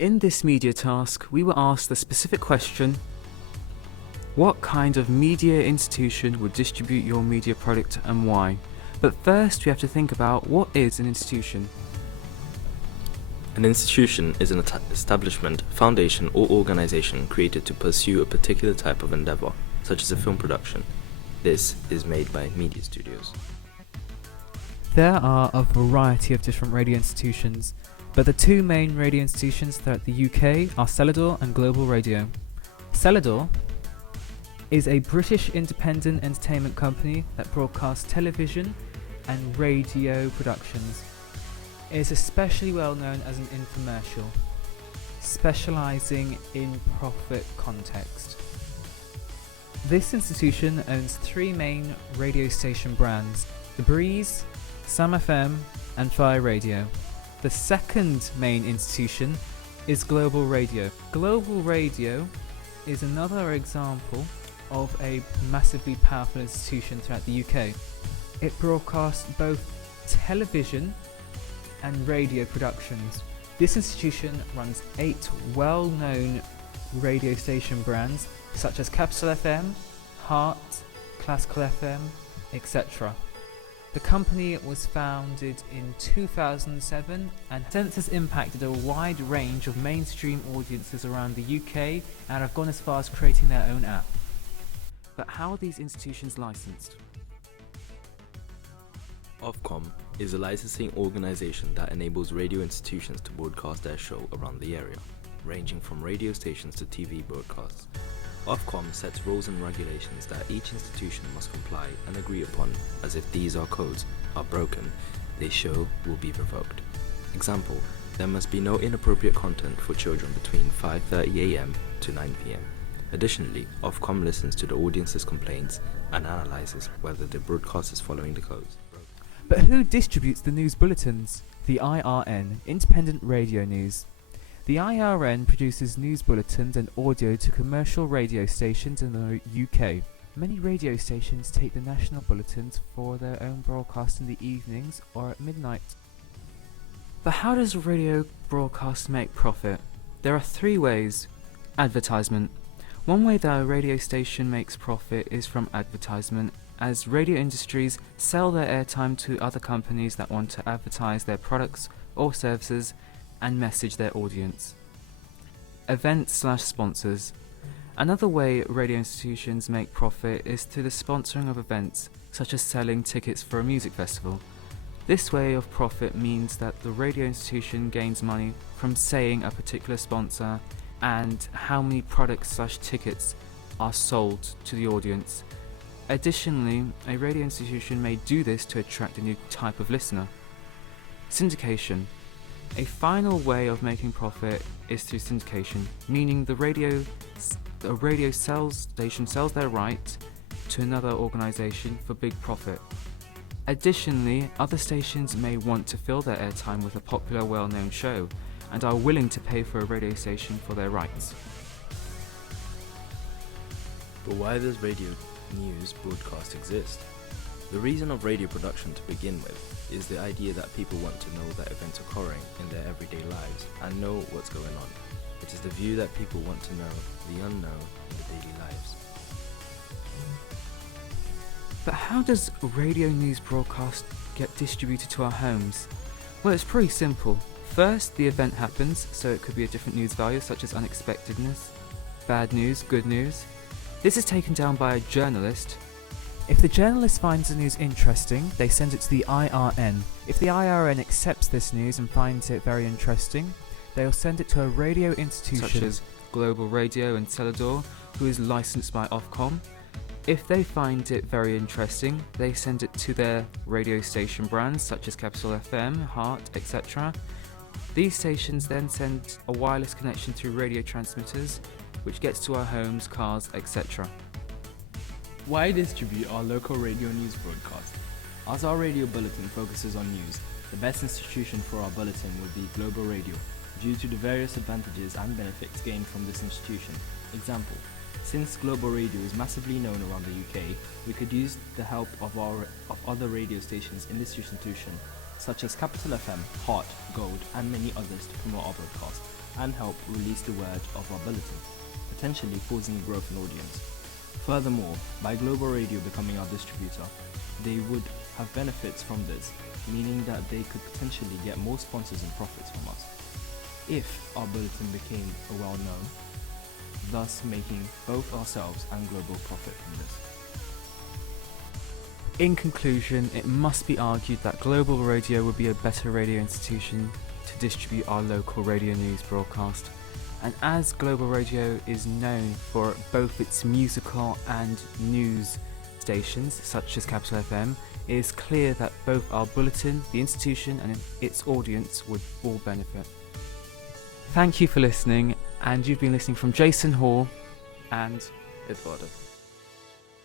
In this media task, we were asked the specific question: what kind of media institution would distribute your media product and why? But first, we have to think about what is an institution. An institution is an establishment, foundation, or organization created to pursue a particular type of endeavor, such as a film production. This is made by media studios. There are a variety of different radio institutions, but the two main radio institutions throughout the UK are Celador and Global Radio. Celador is a British independent entertainment company that broadcasts television and radio productions. It is especially well known as an infomercial, specialising in profit context. This institution owns three main radio station brands: The Breeze, Sam FM and Fire Radio. The second main institution is Global Radio. Global Radio is another example of a massively powerful institution throughout the UK. It broadcasts both television and radio productions. This institution runs 8 well-known radio station brands such as Capital FM, Heart, Classical FM, etc. The company was founded in 2007 and since has impacted a wide range of mainstream audiences around the UK and have gone as far as creating their own app. But how are these institutions licensed? Ofcom is a licensing organization that enables radio institutions to broadcast their show around the area, ranging from radio stations to TV broadcasts. Ofcom sets rules and regulations that each institution must comply and agree upon, as if these codes are broken, their show will be revoked. Example, there must be no inappropriate content for children between 5:30 am to 9 pm. Additionally, Ofcom listens to the audience's complaints and analyzes whether the broadcast is following the codes. But who distributes the news bulletins? The IRN, Independent Radio News. The IRN produces news bulletins and audio to commercial radio stations in the UK. Many radio stations take the national bulletins for their own broadcast in the evenings or at midnight. But how does a radio broadcast make profit? There are 3 ways. Advertisement. One way that a radio station makes profit is from advertisement, as radio industries sell their airtime to other companies that want to advertise their products or services and message their audience. Events/sponsors. Another way radio institutions make profit is through the sponsoring of events, such as selling tickets for a music festival. This way of profit means that the radio institution gains money from saying a particular sponsor and how many products/tickets are sold to the audience. Additionally, a radio institution may do this to attract a new type of listener. Syndication. A final way of making profit is through syndication, meaning the radio station sells their right to another organisation for big profit. Additionally, other stations may want to fill their airtime with a popular, well-known show and are willing to pay for a radio station for their rights. But why does radio news broadcast exist? The reason of radio production to begin with is the idea that people want to know that events are occurring in their everyday lives and know what's going on. It is the view that people want to know the unknown in their daily lives. But how does radio news broadcast get distributed to our homes? Well, it's pretty simple. First, the event happens, so it could be a different news value such as unexpectedness, bad news, good news. This is taken down by a journalist. If the journalist finds the news interesting, they send it to the IRN. If the IRN accepts this news and finds it very interesting, they'll send it to a radio institution such as Global Radio and Celador, who is licensed by Ofcom. If they find it very interesting, they send it to their radio station brands such as Capital FM, Heart, etc. These stations then send a wireless connection through radio transmitters, which gets to our homes, cars, etc. Why distribute our local radio news broadcast? As our radio bulletin focuses on news, the best institution for our bulletin would be Global Radio, due to the various advantages and benefits gained from this institution. Example, since Global Radio is massively known around the UK, we could use the help of other radio stations in this institution, such as Capital FM, Heart, Gold, and many others to promote our broadcast. and help release the word of our bulletin, potentially causing a growth in audience. Furthermore, by Global Radio becoming our distributor, they would have benefits from this, meaning that they could potentially get more sponsors and profits from us if our bulletin became a well-known, thus making both ourselves and Global profit from this. In conclusion, it must be argued that Global Radio would be a better radio institution to distribute our local radio news broadcast. And as Global Radio is known for both its musical and news stations, such as Capital FM, it is clear that both our bulletin, the institution, and its audience would all benefit. Thank you for listening, and you've been listening from Jason Hall and Eduardo.